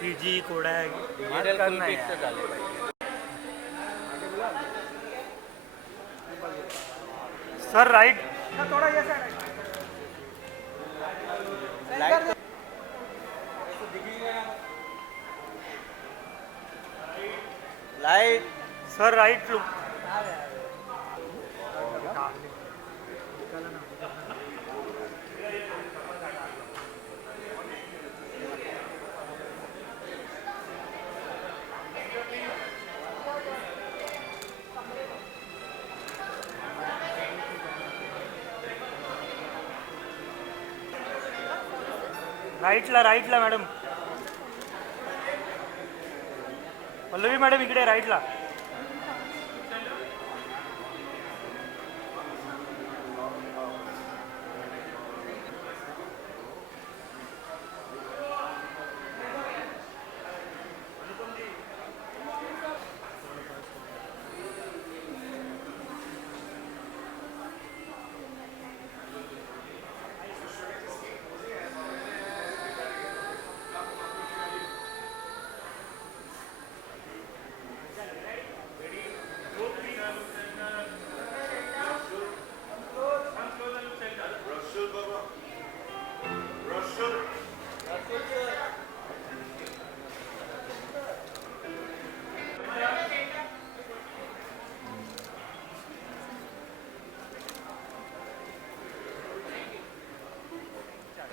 PG Kodak Airtel full pics झाले पाहिजे. Sir right. Light light sir right look. राईटला madam. Pallavi madam इकडे राईटला.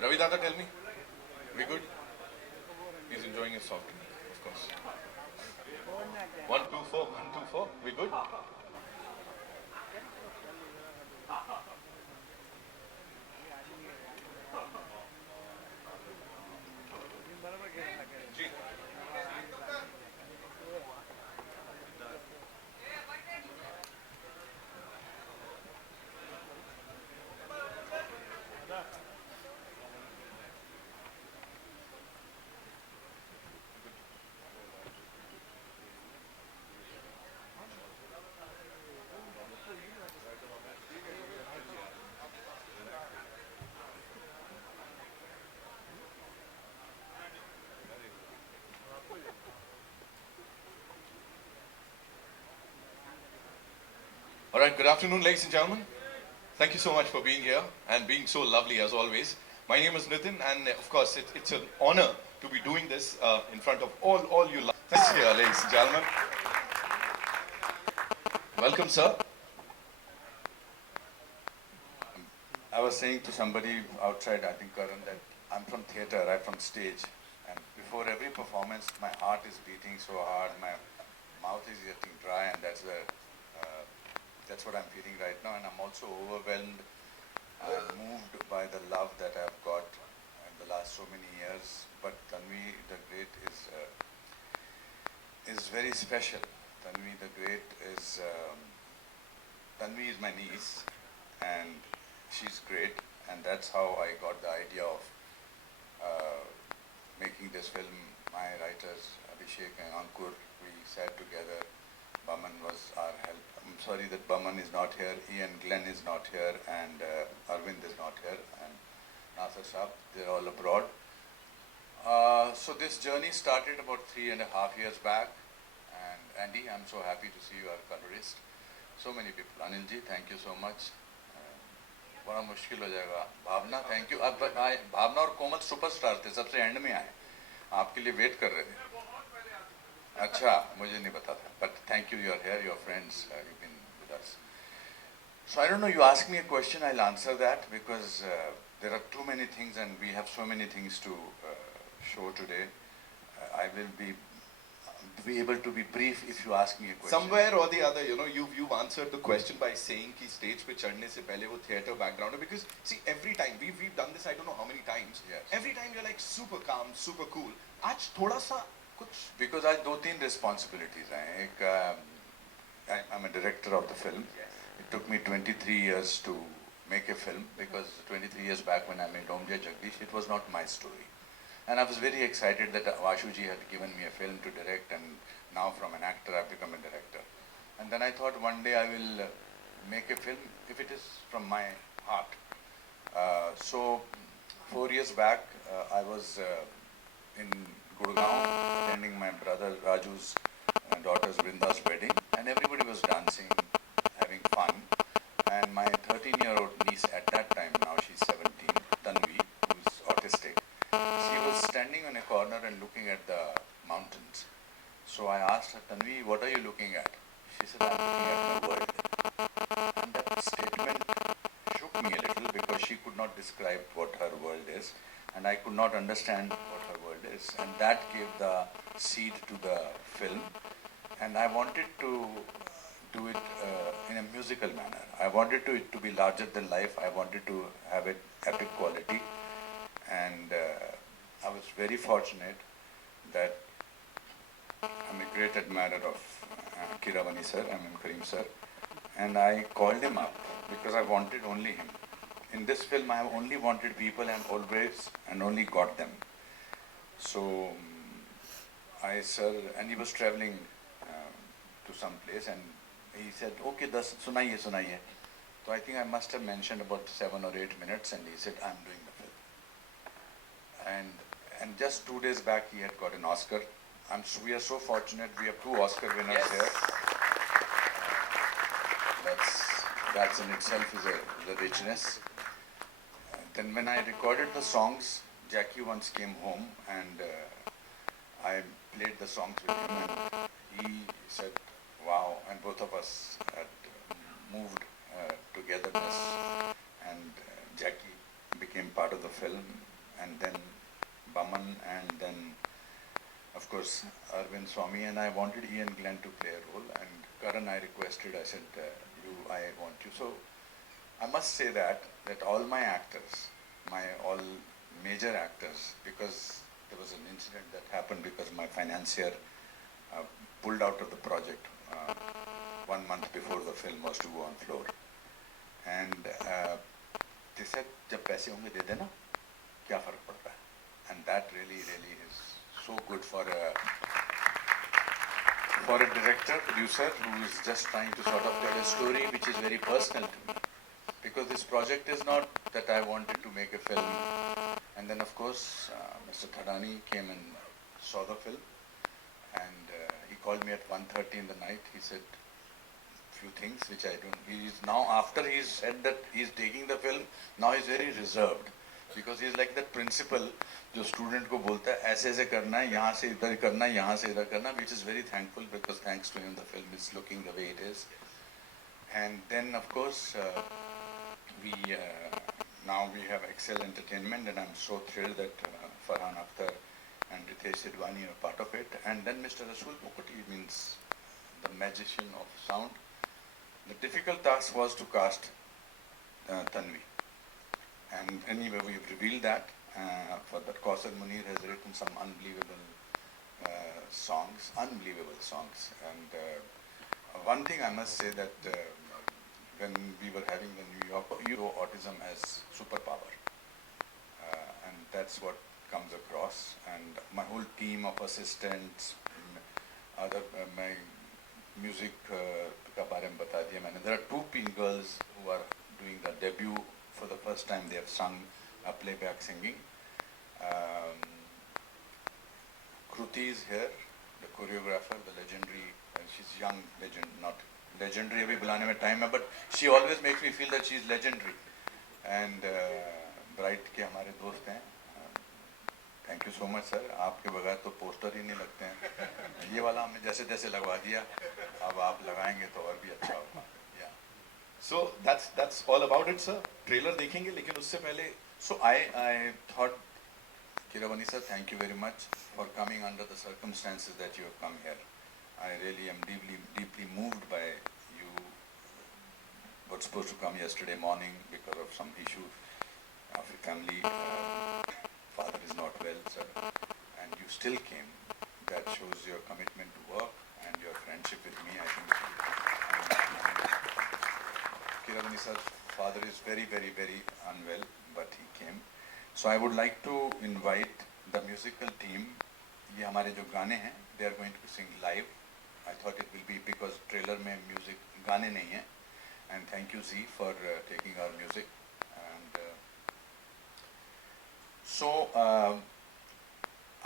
Ravi Dada, tell me. We good? He's enjoying his song, of course. 124, 124. We good? Ji. All right, good afternoon, ladies and gentlemen. Thank you so much for being here and being so lovely as always. My name is Nitin, and of course, it's an honor to be doing this in front of all you. Thanks here, ladies and gentlemen. Welcome, sir. I was saying to somebody outside, I think Karan, that I'm from theatre, I'm from stage, and before every performance, my heart is beating so hard, my mouth is getting dry, and that's what I'm feeling right now, and I'm also overwhelmed and moved by the love that I've got in the last so many years. But Tanvi the Great is very special. Tanvi the Great is Tanvi is my niece, and she's great, and that's how I got the idea of making this film. My writers Abhishek and Ankur, we sat together. Baman was our help. I'm sorry that Baman is not here, Ian Glenn is not here, and Arvind is not here, and Nasser Saab, they're all abroad. So this journey started about 3.5 years back, and Andy, I'm so happy to see you are colorist. So many people. Anilji, thank you so much. बड़ा मुश्किल हो जाएगा. भावना, thank you. अब भावना और कोमल superstar थे, सबसे and में आए, आपके लिए वेट कर रहे थे. अच्छा, मुझे नहीं पता था, but thank you, you're here, your friends, you've been with us. So I don't know, you ask me a question, I'll answer that, because there are too many things and we have so many things to show today. I will be able to be brief if you ask me a question. Somewhere or the other, you know, you've answered the question by saying कि stage पे चढ़ने से पहले वो theatre background है, because see, every time we've done this, I don't know how many times. Yes. Every time you're like super calm, super cool. आज थोड़ा सा कुछ. Because आज 2-3 responsibilities हैं. एक I'm a director of the film. Yes. It took me 23 years to make a film, because 23 years back when I made Om Jai Jagdish, it was not my story. And I was very excited that Vashuji had given me a film to direct, and now from an actor I've become a director. And then I thought one day I will make a film if it is from my heart. So 4 years back I was in Gurgaon, attending my brother Raju's daughter's Brinda's wedding, and everybody was dancing, having fun. And my 13-year-old niece at that time, now she's 17, Tanvi, who's autistic, she was standing in a corner and looking at the mountains. So I asked her, Tanvi, what are you looking at? She said, I'm looking at my world. And that statement shook me a little because she could not describe what her world is, and I could not understand what her world is. And that gave the seed to the film. And I wanted to do it in a musical manner. I wanted it to be larger than life. I wanted to have it epic quality. And I was very fortunate that I'm a great admirer of Kiravani sir, Karim sir. And I called him up because I wanted only him. In this film, I have only wanted people and always and only got them. So and he was traveling to some place, and he said, okay, sunaiye. So I think I must have mentioned about 7 or 8 minutes, and he said, I'm doing the film. And just 2 days back, he had got an Oscar. We are so fortunate. We have 2 Oscar winners here. That's in itself is a richness. Then when I recorded the songs, Jackie once came home and I played the songs with him, and he said, wow, and both of us had moved togetherness, and Jackie became part of the film, and then Baman, and then of course Arvind Swamy, and I wanted Ian Glenn to play a role, and Karan I requested, I said, I want you. So I must say that all my actors, all major actors, because there was an incident that happened because my financier pulled out of the project 1 month before the film was to go on floor. And they said, जब पैसे होंगे दे देना, क्या फर्क पड़ता है? And that really is so good for a director, producer who is just trying to sort of tell a story which is very personal to me. Because this project is not that I wanted to make a film. And then of course, Mr. Thadani came and saw the film, and he called me at 1:30 in the night. He said few things which I don't. He is now, after he said that he is taking the film, now he is very reserved. Because he is like that principal जो student को बोलता है ऐसे ऐसे करना है, यहाँ से इधर करना है, यहाँ से इधर करना, which is very thankful because thanks to him the film is looking the way it is. And then of course now we have Excel Entertainment, and I'm so thrilled that Farhan Akhtar and Ritesh Sidwani are part of it. And then Mr. Rasool Pokoti means the magician of sound. The difficult task was to cast Tanvi. And anyway, we've revealed that. For that, Kausar Munir has written some unbelievable songs. And one thing I must say that when we were having the New York Euro Autism as superpower, and that's what comes across. And my whole team of assistants, other my music का बारे में बता दिया मैंने. There are 2 pin girls who are doing the debut. For the first time they have sung playback singing. Kruti is here, the choreographer, the legendary, she's young legend, not legendary अभी बुलाने में time है, but she always makes me feel that she is legendary. And Bright के हमारे दोस्त हैं. Thank you so much sir. आपके बगैर तो पोस्टर ही नहीं लगते हैं. ये वाला हमने जैसे जैसे लगवा दिया, अब आप लगाएंगे तो और भी अच्छा होगा. So that's all about it, sir. Trailer देखेंगे, लेकिन उससे पहले. So I thought, Kiravani sir, thank you very much for coming under the circumstances that you have come here. I really am deeply moved by you. Was supposed to come yesterday morning because of some issue of your family. Father is not well, sir, and you still came. That shows your commitment to work and your friendship with me. I think. Kiravani sir's father is very unwell, but he came. So I would like to invite the musical team. ये हमारे जो गाने हैं, they are going to sing live. I thought it will be because trailer में music गाने नहीं हैं. And thank you Z for taking our music. And so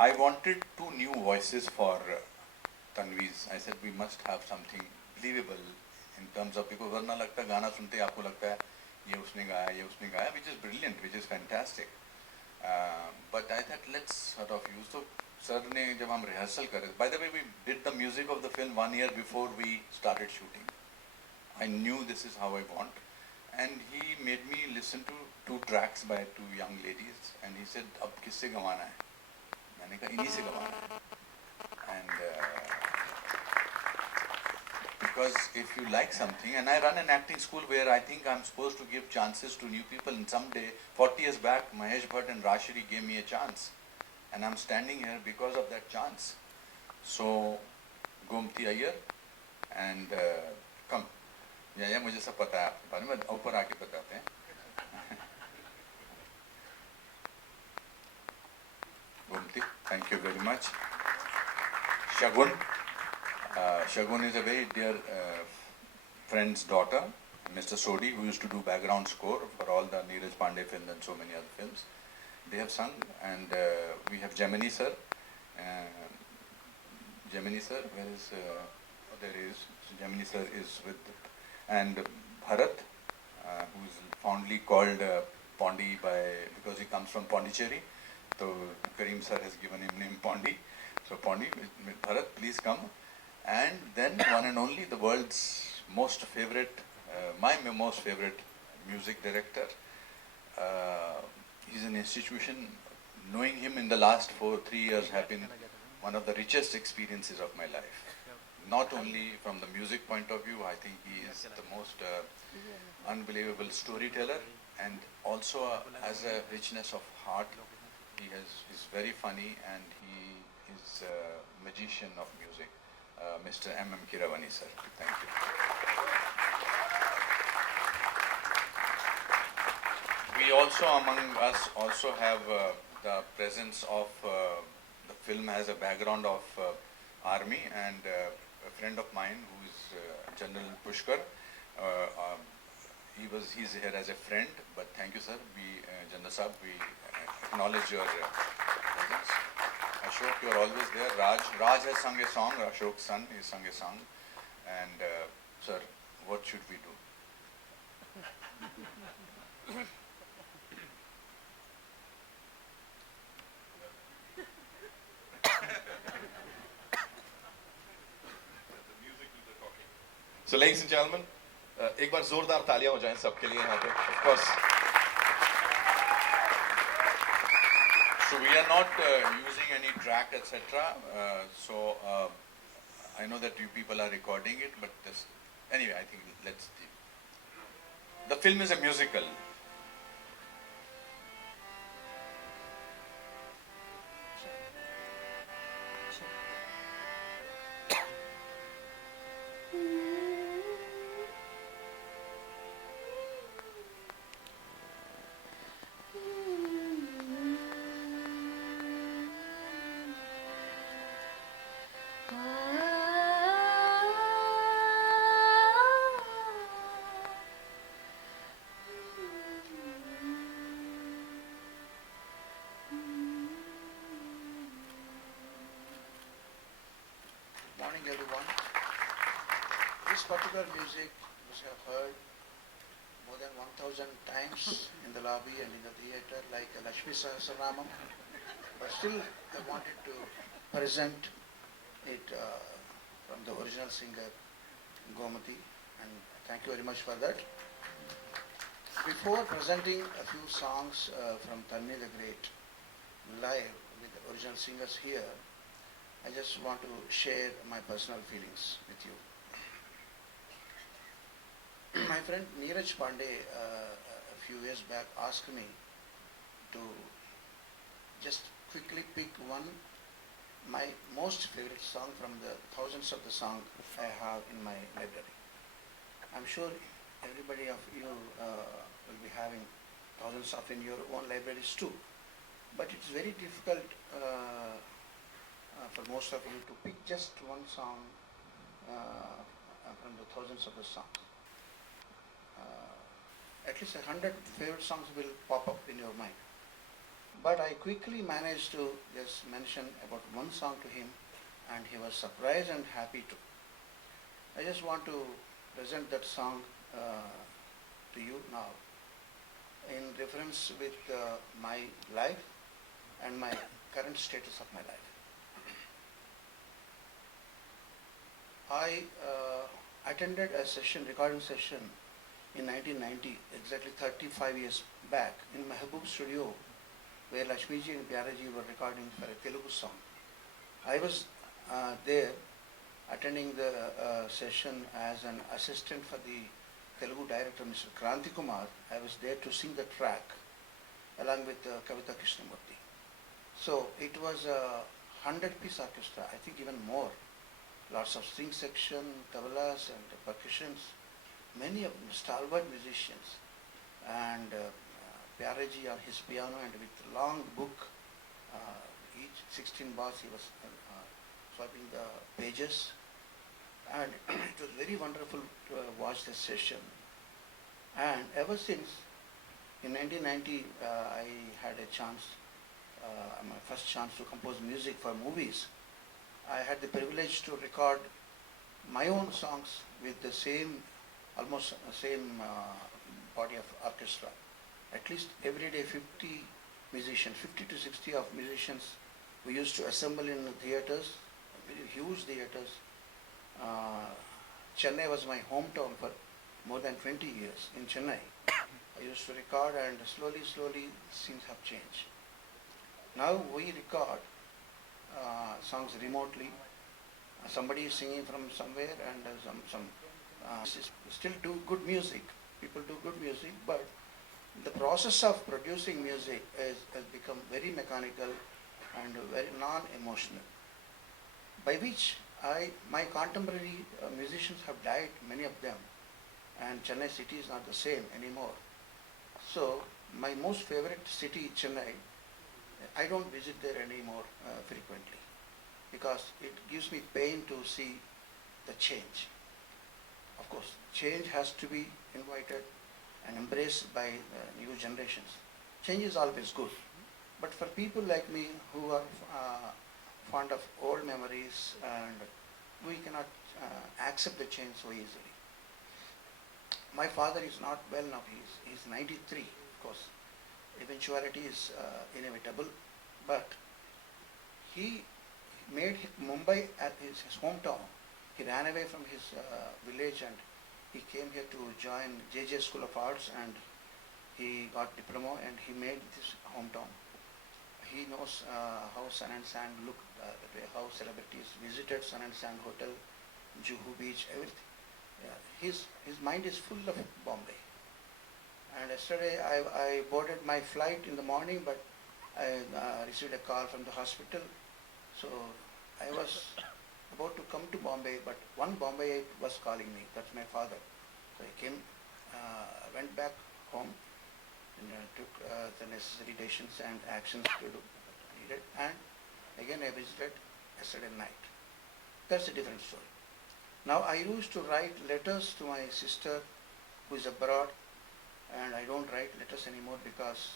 I wanted two new voices for Tanvi's. I said we must have something believable in terms of, because वरना लगता है गाना सुनते ही आपको लगता है ये उसने गाया, which is brilliant, which is fantastic. But I thought let's sort of use. So sir ने जब हम rehearsal करे, by the way we did the music of the film 1 year before we started shooting. I knew this is how I want, and he made me listen to 2 tracks by 2 young ladies, and he said अब किससे गवाना है? मैंने कहा इन्हीं से गवाना है. And because if you like something, and I run an acting school where I think I'm supposed to give chances to new people, and someday 40 years back Mahesh Bhatt and Rashiri gave me a chance, and I'm standing here because of that chance. So Gomti Iyer and come. या मुझे सब पता है आपके बारे में, ऊपर आके बताते हैं. Gomti, thank you very much. Shagun. Shagun is a very dear friend's daughter, Mr. Sodi, who used to do background score for all the Neeraj Pandey films and so many other films. They have sung, and we have Gemini sir. Gemini sir, where is? There is. So Gemini sir is with, and Bharat, who is fondly called Pondi because he comes from Pondicherry. So Kareem sir has given him name Pondi. So Pondi, with Bharat, please come. And then one and only, the world's most favorite, my most favorite music director. He's an institution. Knowing him in the last 3 years have been one of the richest experiences of my life. Not only from the music point of view, I think he is the most unbelievable storyteller, and also has a richness of heart. He's very funny, and he is a magician of music. Mr. M. Kiravani sir, thank you. We also among us also have the presence of the film has a background of army, and a friend of mine who is General Pushkar. He's here as a friend, but thank you sir. We General Saab, we acknowledge your presence. Ashok, you are always there. Raj has sung a song. Ashok's son has sung a song. And sir, what should we do? So ladies and gentlemen, एक बार जोरदार तालियां हो जाएं सबके लिए यहाँ पे. Of course. So we are not using any track, etc. I know that you people are recording it, but anyway, I think let's. The film is a musical. Morning everyone. This particular music which I have heard more than 1000 times in the lobby and in the theatre, like Lakshmi Sahasranamam, but still I wanted to present it from the original singer Gomati, and thank you very much for that. Before presenting a few songs from Tanvi the Great live with the original singers here, I just want to share my personal feelings with you. My friend Neeraj Pandey a few years back asked me to just quickly pick my most favorite song from the thousands of the songs I have in my library. I'm sure everybody of you will be having thousands of in your own libraries too, but it's very difficult for most of you to pick just one song from the thousands of the songs. At least 100 favorite songs will pop up in your mind. But I quickly managed to just mention about one song to him, and he was surprised and happy to. I just want to present that song to you now in reference with my life and my current status of my life. I attended a session, recording session in 1990, exactly 35 years back, in Mehboob studio, where Lakshmiji and Pyaraji were recording for a Telugu song. I was there attending the session as an assistant for the Telugu director, Mr. Kranti Kumar. I was there to sing the track along with Kavita Krishnamurthy. So it was a 100-piece orchestra, I think even more. Lots of string section, tablas and percussions, many of them stalwart musicians, and Pyaraji on his piano and with long book, each 16 bars he was swiping the pages, and it was very wonderful to watch this session. And ever since, in 1990, I had a chance, my first chance to compose music for movies. I had the privilege to record my own songs with the same, almost same body of orchestra. At least every day 50 musicians, 50 to 60 of musicians we used to assemble in the theatres, very huge theatres. Chennai was my hometown for more than 20 years. In Chennai, I used to record, and slowly things have changed. Now we record songs remotely. Somebody is singing from somewhere, and still do good music. People do good music, but the process of producing music has become very mechanical and very non-emotional, by which my contemporary musicians have died, many of them, and Chennai city is not the same anymore. So my most favorite city, Chennai, I don't visit there anymore frequently, because it gives me pain to see the change. Of course, change has to be invited and embraced by new generations. Change is always good, but for people like me who are fond of old memories, and we cannot accept the change so easily. My father is not well now, he's 93, of course. Eventuality is inevitable, but he made Mumbai as his hometown. He ran away from his village and he came here to join JJ School of Arts, and he got diploma and he made this hometown. He knows how Sun and Sand looked, how celebrities visited Sun and Sand Hotel, Juhu Beach, everything. His mind is full of Bombay. And yesterday I boarded my flight in the morning, but I received a call from the hospital. So I was about to come to Bombay, but one Bombayite was calling me. That's my father. So I came, went back home, and took the necessary decisions and actions to do needed. And again I visited yesterday night. That's a different story. Now I used to write letters to my sister who is abroad, and I don't write letters anymore because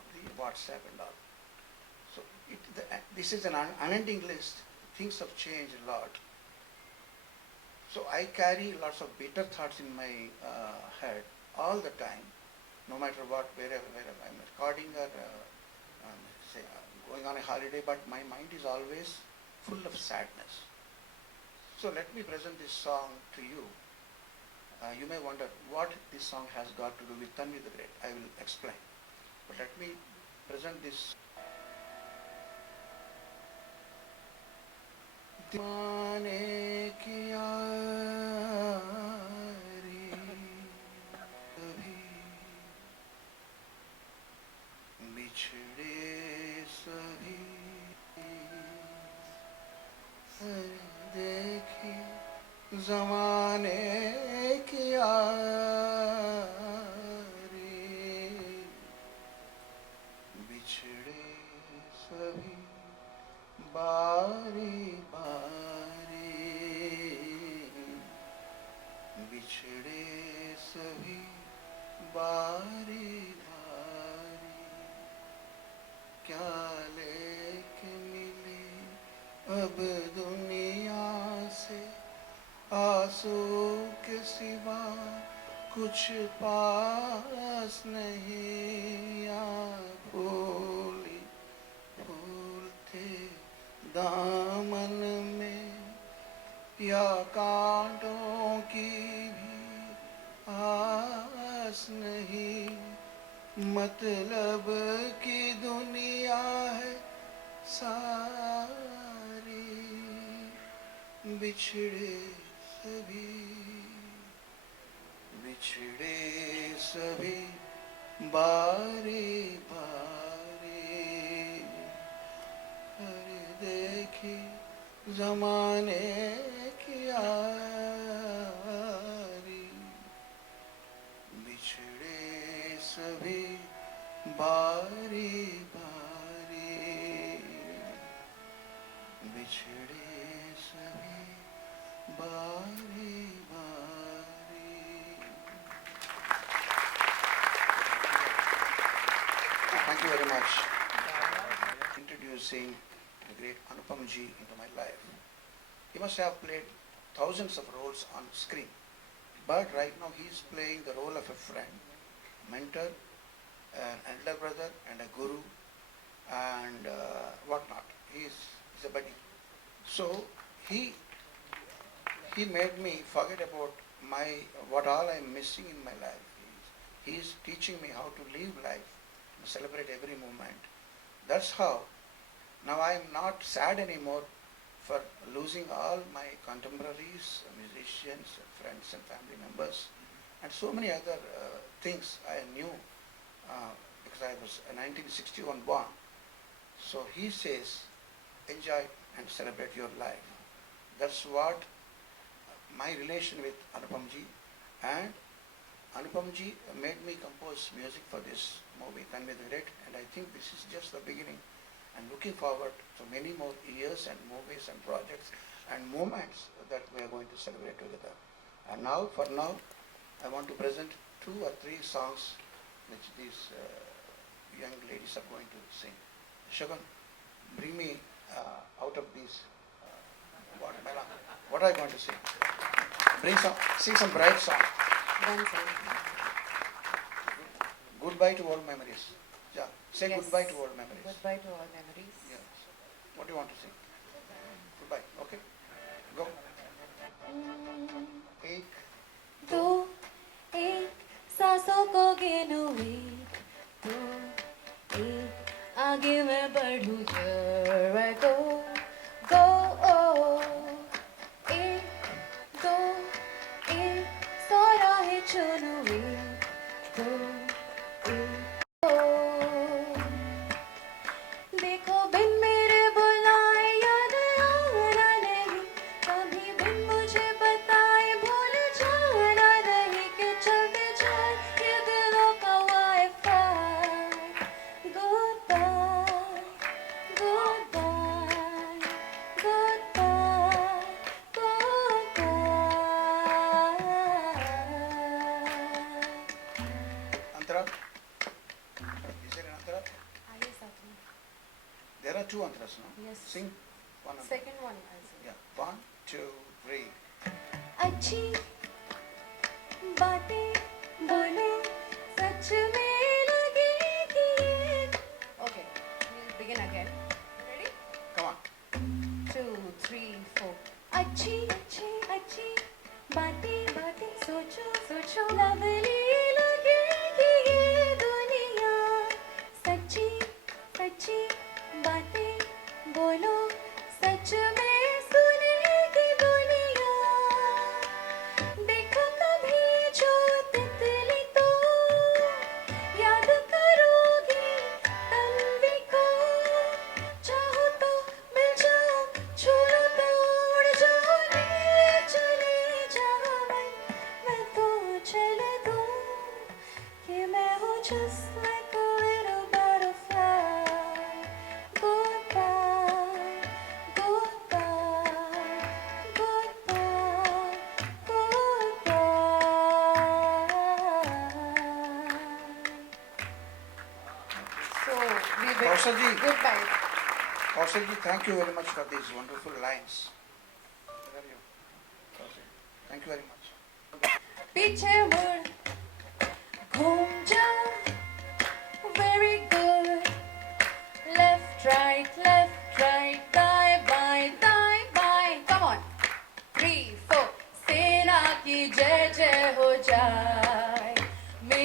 of the WhatsApp and all. So this is an unending list. Things have changed a lot. So I carry lots of bitter thoughts in my head all the time, no matter what, wherever I'm recording or say going on a holiday, but my mind is always full of sadness. So let me present this song to you. You may wonder what this song has got to do with Tanvi the Great. I will explain. But let me present this. दीवाने की यारी कभी बिछड़े सभी देखी ज़माने की यारी बिछड़े सभी बारी बारी बिछड़े सभी बारी बारी पास नहीं या फूल ही फूल थे दामन में, या कांटों की भी आस नहीं, मतलब की दुनिया है सारी, बिछड़े सभी बारी बारी, हर देखी जमाने की यारी, बिछड़े सभी बारी बारी, बिछड़े सभी बारी बारी. Thank you very much. Introducing the great Anupam Ji into my life. He must have played thousands of roles on screen, but right now he is playing the role of a friend, mentor, an elder brother, and a guru, and whatnot. He's a buddy. So he made me forget about what all I'm missing in my life. He's teaching me how to live life, celebrate every moment. That's how now I'm not sad anymore for losing all my contemporaries, musicians, friends and family members, and so many other things I knew because I was a 1961 born. So he says, enjoy and celebrate your life. That's what my relation with Anupam Ji, and Anupam Ji made me compose music for this movie, Tanve the Great, and I think this is just the beginning. I'm looking forward to many more years and movies and projects and moments that we are going to celebrate together. And now, for now, I want to present 2 or 3 songs which these young ladies are going to sing. Shagun, bring me out of these watermelon. What are you going to sing? Sing some bright song. One song. Goodbye to all memories. Yeah, say Yes. goodbye to all memories. Goodbye to all memories. Yes. What do you want to sing? Goodbye. Okay. Go. एक दो एक सांसों को गिनो, एक दो एक आगे मैं बढ़ूं, here I go, go, oh. एक दो एक सौ राहें चुनूं, एक दो एक, oh. देखो बिन मेरे बुलाए याद आना नहीं, कभी बिन मुझे बताए भूल जाना नहीं, कि चलते जाए ये दिलों का wifi. Goodbye, goodbye, goodbye, goodbye. Antara. Is there an Antara? आगे साथ में. There are 2 Antaras now. Yes. Sing one Antara. Second one also. Yeah. 1, 2, 3. अच्छी बातें बोले सच में लगेगी. Okay, we'll begin again. Ready? Come on. 2, 3, 4. अच्छी अच्छी अच्छी बातें बातें सोचो सोचो, लवली लगेगी ये दुनिया. सच्ची सच्ची बातें बोलो, सच में सुनेगी दुनिया. देखो कभी जो तितली तो याद करोगी तन्वी को. चाहो तो मिल जाओ, छू लो तो उड़ जाओ, ले चले जाओ मैं तो चले दूं, कि मैं हूँ just like a little butterfly. Goodbye, goodbye, goodbye, goodbye. So we bid Kaushal ji. goodbye. Kaushal ji, thank you very much for these wonderful lines. Where are you? Kaushal. Thank you very much. पीछे मुड़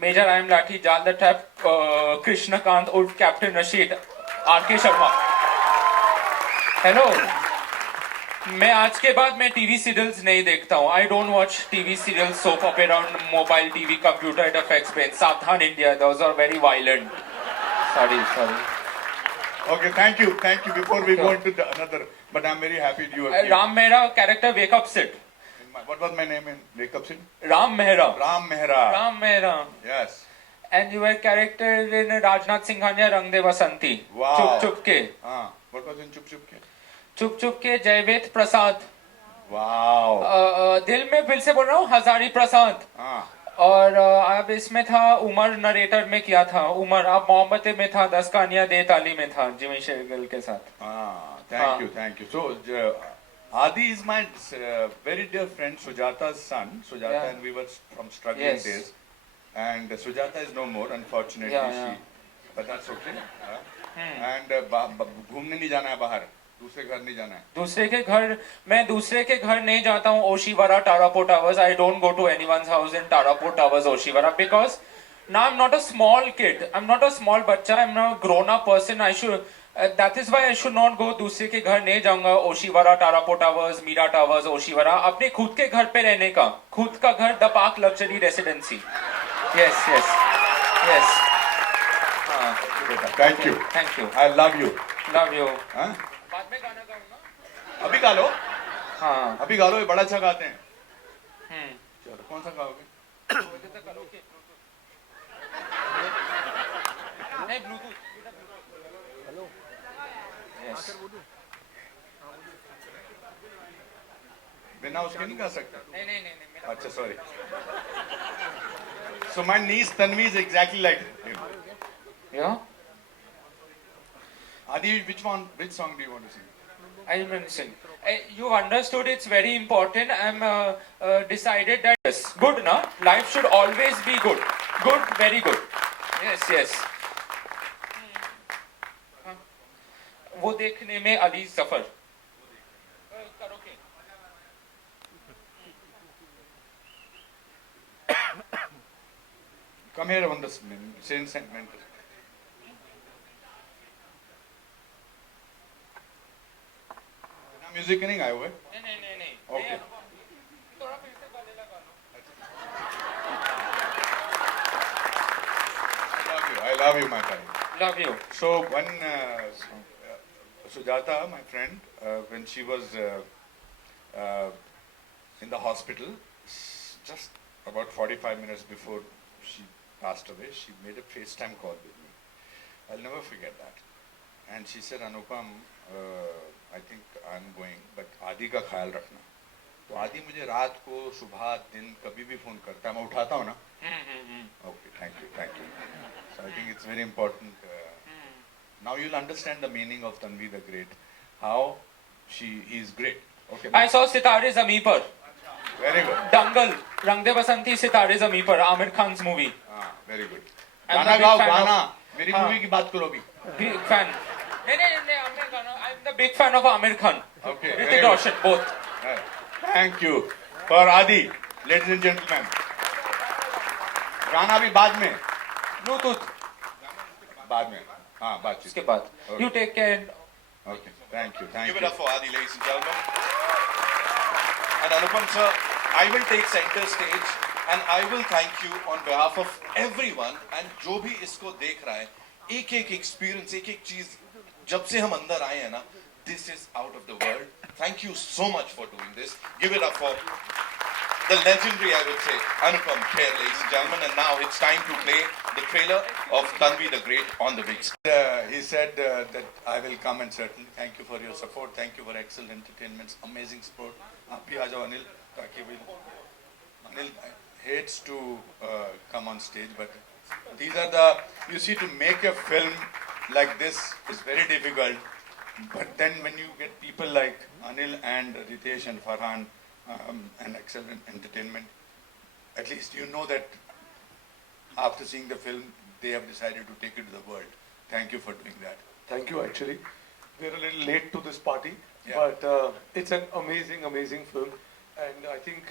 Major I am Lathi, Jal the Trap, Krishna Kant, Ulf Captain Rashid, R.K. Sharma. Hello. मैं आज के बाद मैं TV serials नहीं देखता हूँ. I don't watch TV serials, soap opera on mobile TV, computer effects पे. सावधान India, those are very violent. Sorry. Okay, thank you. Before we go into another, but I'm very happy you are here. Ram Mehra character Wake Up Sid. What was my name in Wake Up Sid? Ram Mehra. Ram Mehra. Ram Mehra. Yes. And you were character in Rajnath Singhania Rang De Vasanti. Wow. Chup Chup Ke. What was in Chup Chup Ke? Chup Chup Ke Jaivet Prasad. Wow. दिल में फिर से बोल रहा हूँ हजारी प्रसाद. और अब इसमें था उमर नरेटर में किया था उमर. अब मोहम्मद में था 10 कहानियां दे ताली में था जिमी शेरगिल के साथ. Thank you. So, Adi is my very dear friend Sujata's son. Sujata Yeah. and we were from struggling Yes. days. And Sujata is no more, unfortunately. Yeah. But that's okay. And घूमने नहीं जाना है बाहर. दूसरे घर नहीं जाना है. दूसरे के घर मैं दूसरे के घर नहीं जाता हूँ. Oshiwara Tarapo Towers. I don't go to anyone's house in Tarapo Towers Oshiwara because now I'm not a small kid. I'm not a small बच्चा. I'm not a grown up person. I should that is why I should not go. दूसरे के घर नहीं जाऊंगा. Oshiwara Tarapo Towers, Mira Towers, Oshiwara. अपने खुद के घर पे रहने का. खुद का घर the park luxury residency. Yes. Thank you. Thank you. I love you. Love you. हाँ? बाद में गाना गाऊंगा. अभी गा लो. हाँ. अभी गा लो. ये बड़ा अच्छा गाते हैं. हम्म. चलो कौन सा गाओगे? नहीं ब्लूटूथ. हेलो. यस. बिना उसके नहीं गा सकते. नहीं. अच्छा sorry. So my niece Tanvi is exactly like him. Yeah. Adi, which song do you want to sing? I will sing. You understood it's very important. I'm decided that yes, good na. Life should always be good. Good, very good. Yes. वो देखने में अली सफर. करोगे. Come here on the same segment. Music नहीं गाए हुए. नहीं. Okay. थोड़ा फिर से गले लगा लो. I love you, my friend. Love you. So when Sujata, my friend, when she was in the hospital, just about 45 minutes before she passed away, she made a FaceTime call with me. I'll never forget that. And she said, Anupam, I think I'm going, but आदि का ख्याल रखना. तो आदि मुझे रात को सुबह दिन कभी भी फोन करता है. मैं उठाता हूँ ना. Okay, thank you. So I think it's very important. Now you'll understand the meaning of Tanvi the Great. How he is great. Okay. I saw Sitare Zameen Par. Very good. Dangal, Rang De Basanti, Sitare Zameen Par, Amir Khan's movie. Very good. I'm गाना the big गाओ fan गाना. of- मेरी हाँ. Movie की बात करो अभी. Big fan. नहीं, Amir Khan. I'm the big fan of Amir Khan. Okay. Hrithik Roshan, both. Thank you for Adi, ladies and gentlemen. गाना भी बाद में. Bluetooth. बाद में. हाँ बातचीत. उसके बाद. Okay. You take care. Okay. Thank you. Give it up for Adi, ladies and gentlemen. And Anupam sir, I will take center stage and I will thank you on behalf of everyone and जो भी इसको देख रहा है, एक experience, एक चीज जब से हम अंदर आए हैं ना, this is out of the world. Thank you so much for doing this. Give it up for the legendary, I would say, Anupam Kher, ladies and gentlemen. And now it's time to play the trailer of Tanvi the Great on the big screen. He said that I will come and certainly thank you for your support. Thank you for excellent entertainments, amazing sport. आप भी आ जाओ अनिल ताकि भी Anil hates to come on stage, but these are the, you see, to make a film like this is very difficult. But then when you get people like Anil and Ritesh and Farhan and excellent entertainment, at least you know that after seeing the film, they have decided to take it to the world. Thank you for doing that. Thank you, actually. We're a little late to this party, Yeah. but it's an amazing film. And I think,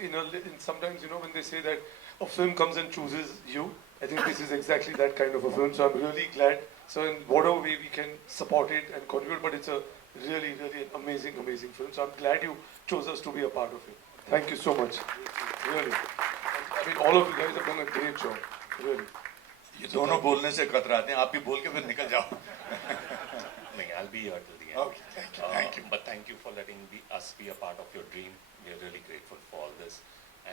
sometimes, when they say that a film comes and chooses you, I think this is exactly that kind of a film. So I'm really glad. So in whatever way we can support it and contribute, but it's a really, really amazing, amazing film. So I'm glad you chose us to be a part of it. Thank you so much. Really. I mean, all of you guys have done a great job. Really. ये दोनों बोलने से कतराते हैं, आप भी बोल के फिर निकल जाओ. I'll be here till the end. Okay, thank you. But thank you for letting us be a part of your dream. We are really grateful for all this.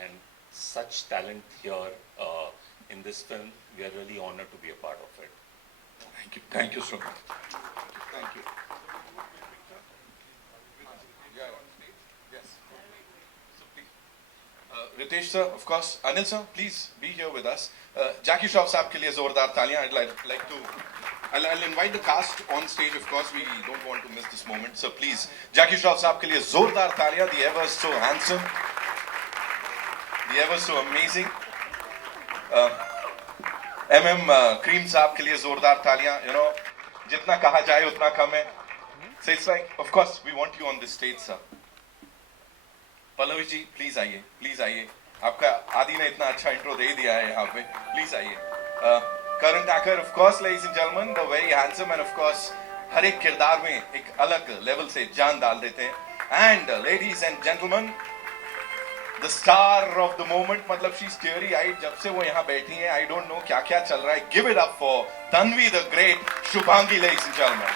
And such talent here in this film, we are really honored to be a part of it. Thank you so much. Thank you. Yes. Ritesh sir, of course. Anil sir, please be here with us. Jackie Shroff साहब के लिए जोरदार तालियां. I'll invite the cast on stage. Of course, we don't want to miss this moment. So please, Jackie Shroff साहब के लिए जोरदार तालियां. The ever so handsome, the ever so amazing. Cream साहब के लिए जोरदार तालियां. You know, जितना कहा जाए उतना कम है. So it's like, of course, we want you on this stage, sir. Pallavi ji please आइए, प्लीज आइए. आपका आदि ने इतना अच्छा इंट्रो दे दिया है यहाँ पे. प्लीज आइए. करण Thakur, of course, ladies and gentlemen, the very handsome and of course हर एक किरदार में एक अलग लेवल से जान डाल देते हैं. And ladies and gentlemen, the star of the moment, मतलब she's teary eyed जब से वो यहाँ बैठी हैं. I don't know क्या क्या चल रहा है. Give it up for Tanvi the great Shubhangi, ladies and gentlemen.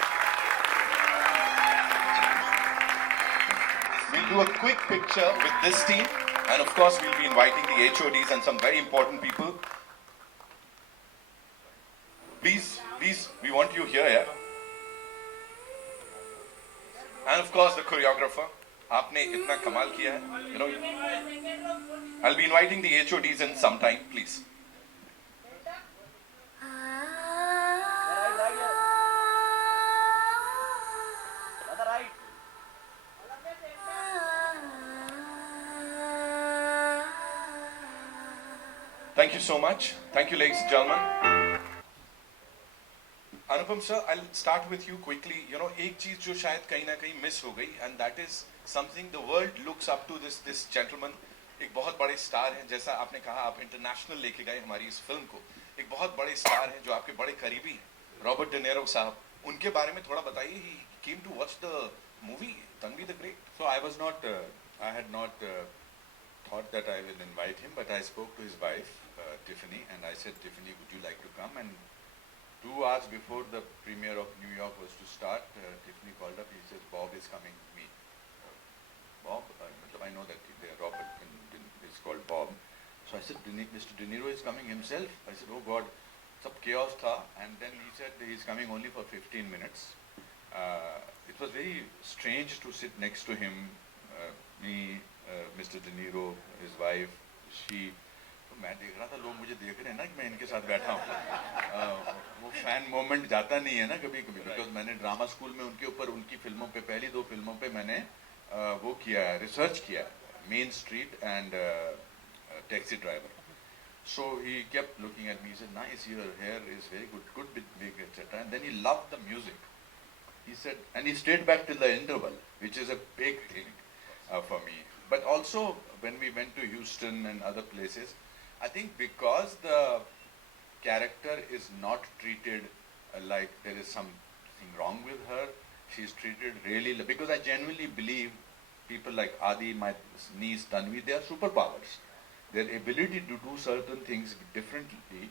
We'll do a quick picture with this team, and of course we'll be inviting the HODs and some very important people. Please, we want you here, yeah? And of course the choreographer. आपने इतना कमाल किया है, you know. I'll be inviting the HODs in some time, please. Thank you so much. Thank you, ladies and gentlemen. Anupam sir, I'll start with you quickly. You know, एक चीज जो शायद कहीं ना कहीं मिस हो गई, and that is something the world looks up to this gentleman. एक बहुत बड़े स्टार हैं, जैसा आपने कहा आप इंटरनेशनल लेके गए हमारी इस फिल्म को. एक बहुत बड़े स्टार हैं जो आपके बड़े करीबी हैं, रॉबर्ट डी नीरो साहब. उनके बारे में थोड़ा बताइए. He came to watch the movie Tanvi the Great. So I had not thought that I will invite him, but I spoke to his wife, Tiffany, and I said, Tiffany, would you like to come? And 2 hours before the premiere of New York was to start, Tiffany called up. He says, Bob is coming to meet. Bob? I know that Robert is called Bob. So I said, Mr. De Niro is coming himself? I said, oh God, some chaos tha. And then he said he's coming only for 15 minutes. It was very strange to sit next to him, me, Mr. De Niro, his wife, she. तो मैं देख रहा था लोग मुझे देख रहे हैं ना कि मैं इनके साथ बैठा हूँ. वो फैन मोमेंट जाता नहीं है ना कभी कभी, बिकॉज मैंने ड्रामा स्कूल में उनके ऊपर उनकी फिल्मों पे, पहली 2 फिल्मों पे मैंने वो किया, रिसर्च किया, main street and taxi driver. So he kept looking at me. He said, nice, your hair is very good bit big, etc. And then he loved the music. He said, and he stayed back till the interval, which is a big thing for me. But also when we went to Houston and other places, I think because the character is not treated like there is something wrong with her, she's treated really, because I genuinely believe people like Adi, my niece Tanvi, they are superpowers. Their ability to do certain things differently.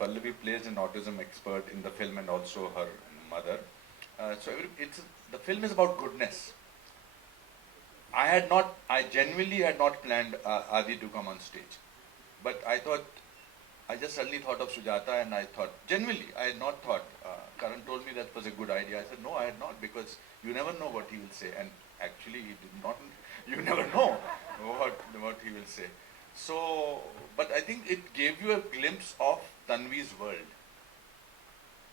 Pallavi plays an autism expert in the film and also her mother. The film is about goodness. I genuinely had not planned Adi to come on stage. But I just suddenly thought of Sujata, and I thought, genuinely, I had not thought. Karan told me that was a good idea. I said, no, I had not, because you never know what he will say. And actually, he did not, you never know what he will say. So, but I think it gave you a glimpse of Tanvi's world.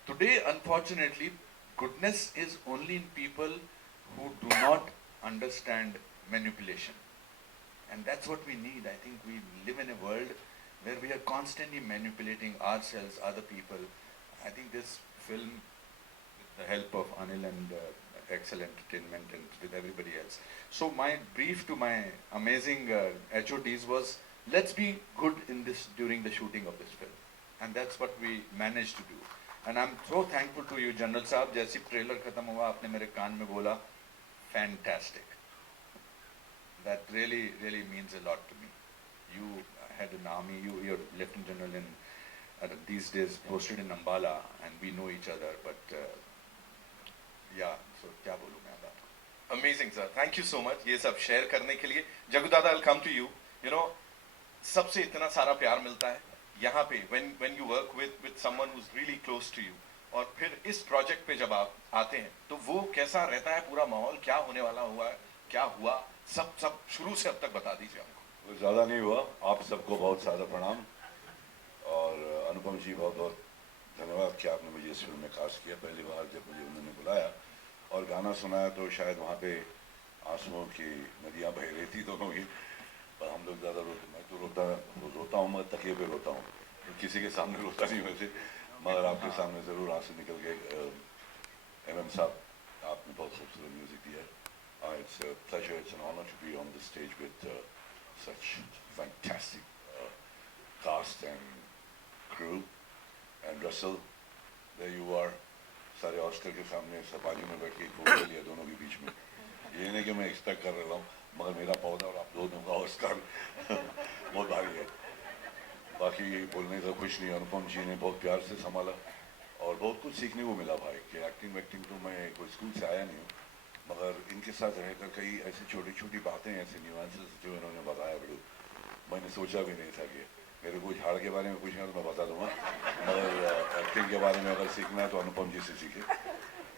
Today, unfortunately, goodness is only in people who do not understand manipulation. And that's what we need. I think we live in a world where we are constantly manipulating ourselves, other people. I think this film, with the help of Anil and Excel Entertainment and with everybody else. So my brief to my amazing HODs was, let's be good in this during the shooting of this film. and that's what we managed to do. And I'm so thankful to you, General Saab. जैसे trailer खत्म हुआ, आपने मेरे कान में बोला, fantastic. That really, really means a lot to me. You had an army, you're Lieutenant General in these days posted in Ambala, and we know each other. But yeah, so क्या बोलूँ मैं अब आपको? Amazing, sir. Thank you so much. ये सब share करने के लिए. Jagu Dada, I'll come to you. You know, सबसे इतना सारा प्यार मिलता है यहाँ पे when you work with someone who's really close to you. और फिर इस प्रोजेक्ट पे जब आप आते हैं तो वो कैसा रहता है, पूरा माहौल क्या होने वाला हुआ है, क्या हुआ, सब शुरू से अब तक बता दीजिए हमको. ज़्यादा नहीं हुआ. आप सबको बहुत सारा प्रणाम और अनुपम जी बहुत बहुत धन्यवाद कि आपने मुझे इस फिल्म में कास्ट किया. पहली बार जब मुझे उन्होंने बुलाया और गाना सुनाया तो शायद वहाँ पे आंसुओं की नदियाँ बह रही थी दोनों की. पर हम लोग ज़्यादा मैं तो रोता हूँ, मैं तकिए पे रोता हूँ, तो किसी के सामने रोता नहीं वैसे, मगर आपके सामने ज़रूर आंसू निकल गए. MM साहब, आपने बहुत खूबसूरत म्यूज़िक दिया. It's a pleasure, it's an honor to be on the stage with such fantastic cast and crew. And Russell, there you are. सारे ऑस्कर के सामने सब बाजू में बैठ के फोटो ले लिया दोनों के बीच में. ये नहीं कि मैं एक्सपेक्ट कर रहा हूँ, मगर मेरा पौधा और आप दोनों का ऑस्कर बहुत भारी है. बाकी बोलने का कुछ नहीं. अनुपम जी ने बहुत प्यार से संभाला और बहुत कुछ सीखने को मिला भाई. कि एक्टिंग वैक्टिंग तो मैं कोई स्कूल से आया नहीं हूँ, मगर इनके साथ रहकर कई ऐसी छोटी छोटी बातें, ऐसे न्यूआंसेस जो इन्होंने बताया बड़ू, मैंने सोचा भी नहीं था कि मेरे को झाड़ के बारे में पूछना तो मैं बता दूंगा, मगर एक्टिंग के बारे में अगर सीखना है तो अनुपम जी से सीखे.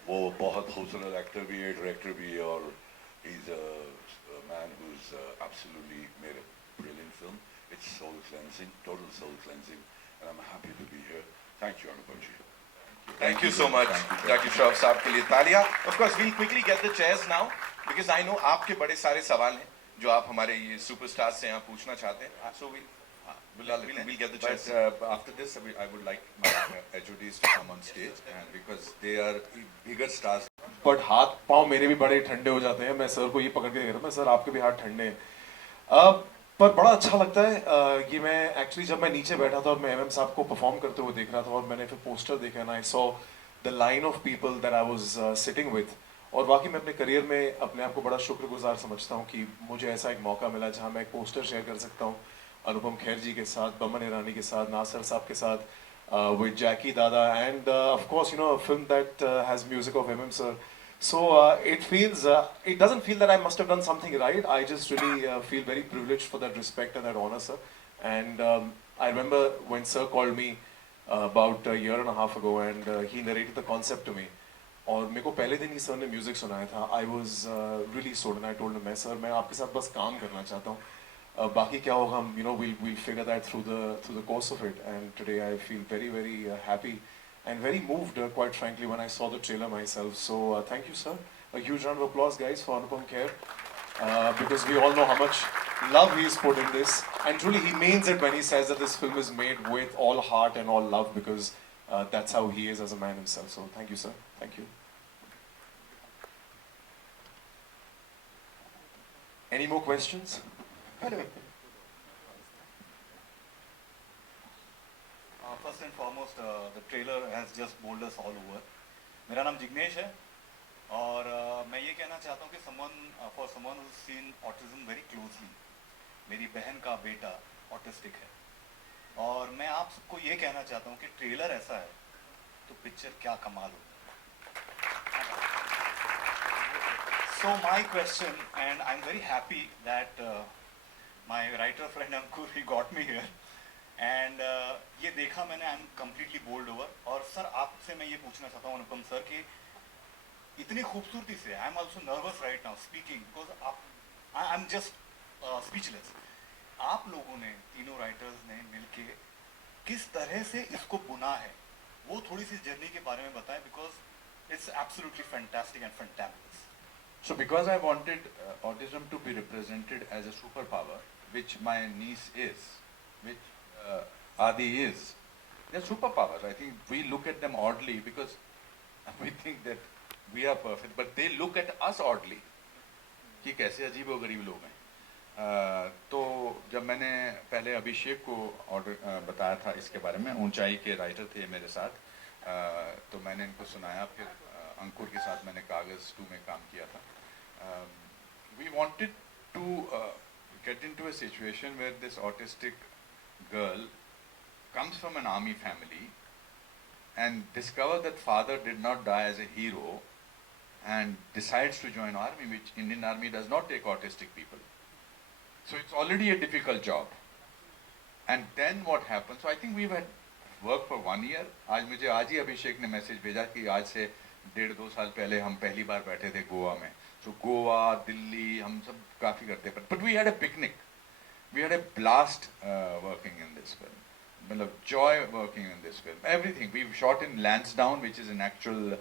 वो बहुत खूबसूरत एक्टर भी है, डायरेक्टर भी है, और he is a man who is absolutely made a brilliant film. It's soul cleansing, total soul cleansing, and I'm happy to be here. Thank you, Anupam ji. Thank you so much, Jackie Shroff साहब के लिए तालियां. Of course, we'll quickly get the chairs now because I know आपके बड़े सारे सवाल हैं जो आप हमारे ये superstars से यहाँ पूछना चाहते हैं. So we'll get the chairs. But after this, I would like my HODs to come on stage, and because they are bigger stars. But हाथ पाँव मेरे भी बड़े ठंडे हो जाते हैं. मैं सर को ये पकड़ के देख रहा था, मैं सर आपके भी हाथ ठंडे हैं. पर बड़ा अच्छा लगता है. ये मैं एक्चुअली जब मैं नीचे बैठा था और मैं MM साहब को परफॉर्म करते हुए देख रहा था और मैंने फिर पोस्टर देखा and I saw the line of people that I was sitting with. और वाकई मैं अपने करियर में अपने आप को बड़ा शुक्रगुजार समझता हूँ कि मुझे ऐसा एक मौका मिला जहाँ मैं एक पोस्टर शेयर कर सकता हूँ अनुपम खेर जी के साथ, बमन ईरानी के साथ, नासिर साहब के साथ, with Jackie Dada, and of course, you know, a film that has music of MM sir. So it feels, it doesn't feel that I must have done something right. I just really feel very privileged for that respect and that honor, sir. And I remember when sir called me about a year and a half ago, and he narrated the concept to me. और मेरे को पहले दिन ही sir ने music सुनाया था. I was really sold, and I told him, मैं sir मैं आपके साथ बस काम करना चाहता हूँ. बाकी क्या होगा हम, you know, we'll figure that through the course of it. And today I feel very very happy and very moved, quite frankly, when I saw the trailer myself. So thank you, sir. A huge round of applause, guys, for Anupam Kher, because we all know how much love he's put in this, and truly he means it when he says that this film is made with all heart and all love, because that's how he is as a man himself. So thank you, sir. Thank you. Any more questions? First and foremost, the trailer has just bowled us all over. मेरा नाम जिग्नेश है और मैं ये कहना चाहता हूँ कि for someone who's seen autism very closely, मेरी बहन का बेटा ऑटिस्टिक है और मैं आप सबको ये कहना चाहता हूँ कि ट्रेलर ऐसा है तो पिक्चर क्या कमाल हो. So my question, and I'm very happy that my writer friend Ankur, he got me here. And ये देखा मैंने, I am completely bowled over. और सर आपसे मैं ये पूछना चाहता हूँ अनुपम सर कि इतनी खूबसूरती से, I am also nervous right now speaking because I am just speechless. आप लोगों ने, तीनों राइटर्स ने मिलके किस तरह से इसको बुना है, वो थोड़ी सी जर्नी के बारे में बताएं, because it's absolutely fantastic and fantabulous. So because I wanted autism to be represented as a superpower, which my niece is, which Adi is, they're superpowers. I think we look at them oddly because we think that we are perfect, but they look at us oddly. कि कैसे अजीब व गरीब लोग हैं. तो जब मैंने पहले अभिषेक को ऑर्डर बताया था इसके बारे में, ऊंचाई के राइटर थे मेरे साथ, तो मैंने इनको सुनाया, फिर अंकुर के साथ मैंने कागज़ 2 में काम किया था. We wanted to get into a situation where this autistic girl comes from an army family and discover that father did not die as a hero and decides to join army, which Indian army does not take autistic people. So it's already a difficult job. And then what happens? So I think we've had work for 1 year. आज ही अभिषेक ने message भेजा कि आज से 1.5-2 साल पहले हम पहली बार बैठे थे गोवा में. So गोवा, दिल्ली, हम सब काफी करते हैं. But we had a picnic. We had a blast working in this film. मतलब joy working in this film. Everything. We shot in Lansdowne, which is an actual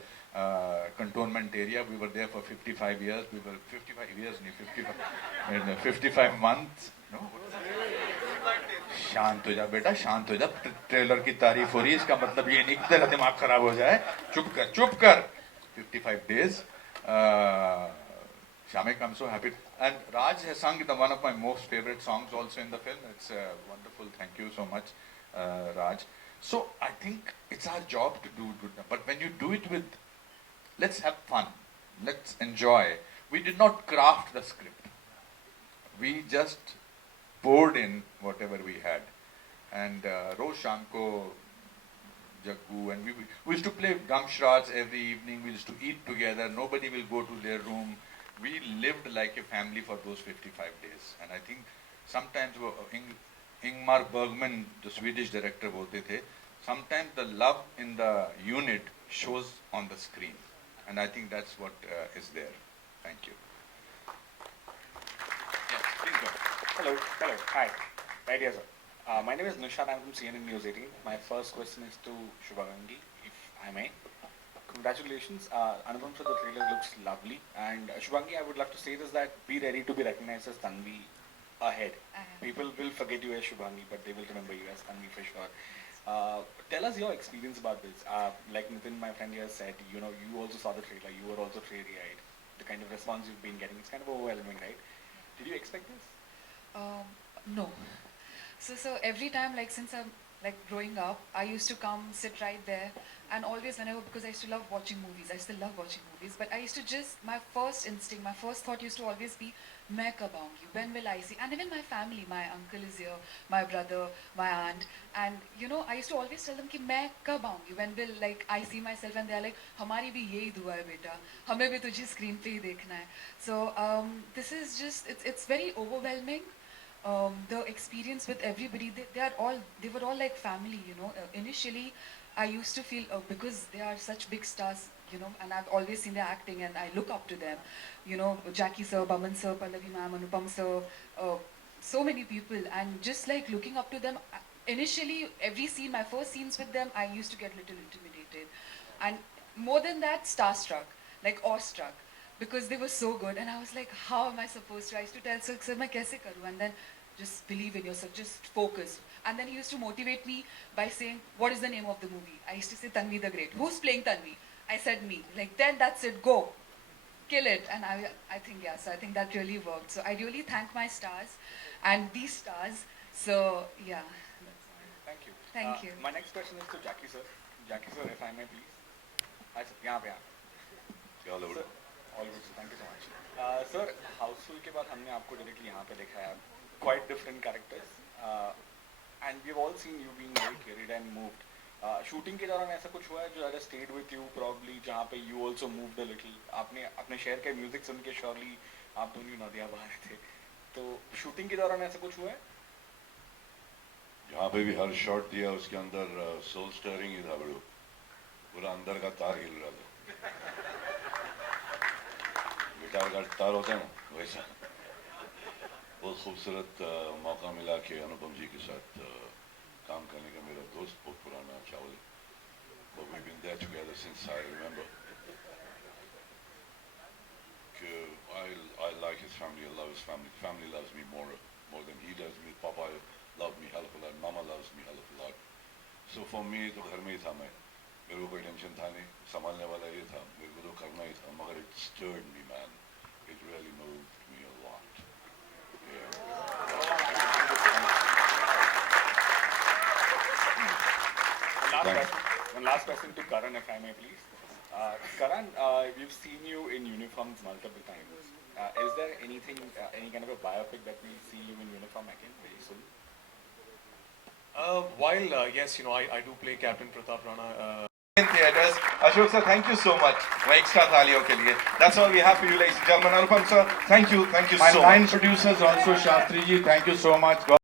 cantonment area. We were there for 55 years. We were 55 years, 55 months. No? शांत हो जा बेटा, शांत हो जा. Trailer की तारीफ हो रही है, इसका मतलब ये नहीं कि तेरा दिमाग खराब हो जाए. चुप कर, चुप कर. 55 days. Shamik, I'm so happy. And Raj has sung one of my most favorite songs also in the film. It's wonderful. Thank you so much, Raj. So I think it's our job to do it with them. But when you do it with, let's have fun. Let's enjoy. We did not craft the script. We just poured in whatever we had. And Roz Shamko, Jaggu, and we used to play gumshots every evening. We used to eat together. Nobody will go to their room. We lived like a family for those 55 days. And I think sometimes Ingmar Bergman, the Swedish director, bolte the, sometimes the love in the unit shows on the screen. And I think that's what is there. Thank you. Yes, please go. Hello, hi. Right here, sir. My name is Nishad, I'm from CNN News 18. My first question is to Shubhangi, if I may. Congratulations, Anupam sir, the trailer looks lovely. And Shubhangi, I would love to say this, that be ready to be recognized as Tanvi ahead. People will forget you as Shubhangi, but they will remember you as Tanvi for sure. Tell us your experience about this. Like Nitin, my friend here said, you know, you also saw the trailer, you were also trailer-eyed. The kind of response you've been getting, it's kind of overwhelming, right? Did you expect this? No. So every time, like since I'm like growing up, I used to come sit right there, and always whenever, because I used to love watching movies, I still love watching movies, but I used to just, my first instinct, my first thought used to always be, main kab aungi, when will I see? And even my family, my uncle is here, my brother, my aunt, and you know, I used to always tell them ki main kab aungi, when will like I see myself, and they are like, hamari bhi yehi dua hai beta, hame bhi tujhe screen pe hi dekhna hai. So this is just, it's very overwhelming. The experience with everybody, they were all like family, you know. Initially, I used to feel, because they are such big stars, you know, and I've always seen their acting and I look up to them, you know, Jackie sir, Baman sir, Pallavi ma'am, Anupam sir, so many people, and just like looking up to them, initially, every scene, my first scenes with them, I used to get a little intimidated. And more than that, starstruck, like awestruck. Because they were so good, and I was like, how am I supposed to? I used to tell Sir, sir, main kaise karu? And then just believe in yourself, just focus. And then he used to motivate me by saying, what is the name of the movie? I used to say Tanvi the Great. Who's playing Tanvi? I said me. Like, then that's it, go. Kill it. And I think, yeah, so I think that really worked. So I really thank my stars and these stars. So, yeah. Thank you. Thank you. My next question is to Jackie sir. Jackie sir, if I may please. Hi sir, yahan pe aap. All good, thank you so much. Sir, Houseful के बाद हमने आपको directly यहाँ पे देखा है, quite different characters, and we've all seen you being very carried and moved. Shooting के दौरान ऐसा कुछ हुआ है जो that stayed with you probably, जहाँ पे you also moved a little. आपने अपने शहर के music सुन के surely आप दोनों नदियाँ बहा रहे थे. तो shooting के दौरान ऐसा कुछ हुआ है? जहाँ पे भी हर शॉट दिया उसके अंदर soul stirring ही था बड़ो, पूरा अंदर का तार हिल रहा था. गिटार का तार होता है ना वैसा. बहुत खूबसूरत मौका मिला कि अनुपम जी के साथ काम करने का. मेरा दोस्त बहुत पुराना चावल, but we've been there together since I remember. I like his family, I love his family. Family loves me more than he does me. Papa loved me hell of a lot, Mama loves me hell of a lot. So for me तो घर में ही था मैं. मेरे को कोई tension था नहीं, संभालने वाला ये था, मेरे को तो करना ही था. मगर it stirred me, man. It really moved me a lot. Yeah. last question to Karan, if I may, please. Karan, we've seen you in uniforms multiple times. Is there anything, any kind of a biopic that we'll see you in uniform again very soon? While yes, you know, I do play Captain Pratap Rana. In theaters. Ashok sir, thank you so much. Extra thaliyon ke liye. That's all we have for you, ladies and gentlemen. Anupam sir, thank you My so line much. producers also, Shastri ji, thank you so much.